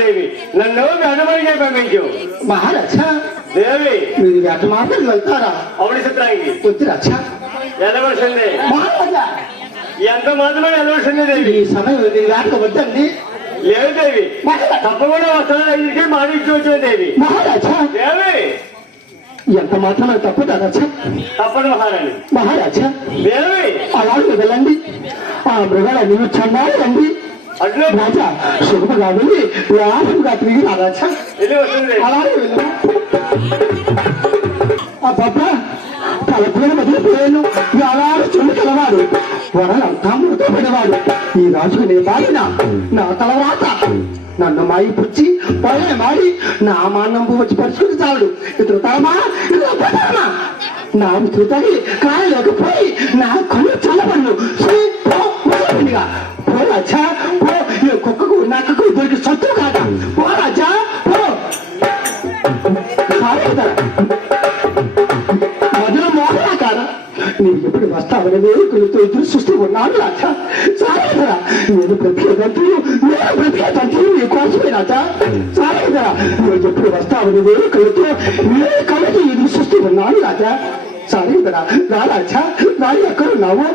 దేవి నన్ను వేటమాడిగా పంపించు. మహారాజ దేవి మీరు వేట మాటలు వెళ్తారా? అవును చిత్రాంగి వద్దు రచ్చ. వెళ్ళవలసిందే. మహారాజా ఎంత మాత్రమే వెళ్ళవలసిందే దేవి. ఈ సమయం మీరు వేటకు వద్దండి. లేదు దేవి తప్పకుండా వస్తాను. ఇంటికి మాడించి వచ్చిన దేవి. మహారాజా దేవి ఎంత మాత్రమే తప్పుదా రచ్చ? తప్పదు మహారాణి. మహారాజా దేవి అలాగే వెళ్ళండి. ఆ మృగాల నీవు చండాలి రండి. అట్లే రాజా శుభగా వెళ్ళి వ్యాపంగా తిరిగి రాజా. వెళ్ళి వస్తుంది. అలాగే వెళ్ళు. ఆ బాబా తలపులను వదిలిపోయాను. అలాగే చుండి కలవాడు వరలంతా మృత పడివాడు. ఈ రాజుకు నే బాధిన నా తలరాత. నన్ను మాయి పుచ్చి పొలే మాడి నా మాన్నంబు వచ్చి పరుచుకుని చాలు. ఇతరు తలమా ఇతరు పడమా నా మిత్రుతని కాయలేకపోయి నా కళ్ళు చల్లబడు. పో రాజా పో. ఈ కుక్కకు నక్కకు ఇద్దరికి సత్తు కాదా? పో రాజా పో. మొదలు మోహనా కాదా? నీవు ఎప్పుడు వస్తావని వేడుకలతో ఎదురు చూస్తూ ఉన్నాను రాజా. సారేదరా నేను బ్రతికేదంతులు నీ కోసమే రాజా. సారేదరా నువ్వు ఎప్పుడు వస్తావని వేడుకలతో నేను కలతో ఎదురు చూస్తూ ఉన్నాను రాజా. సారేదరా రా రాజా. రా ఎక్కడున్నావు?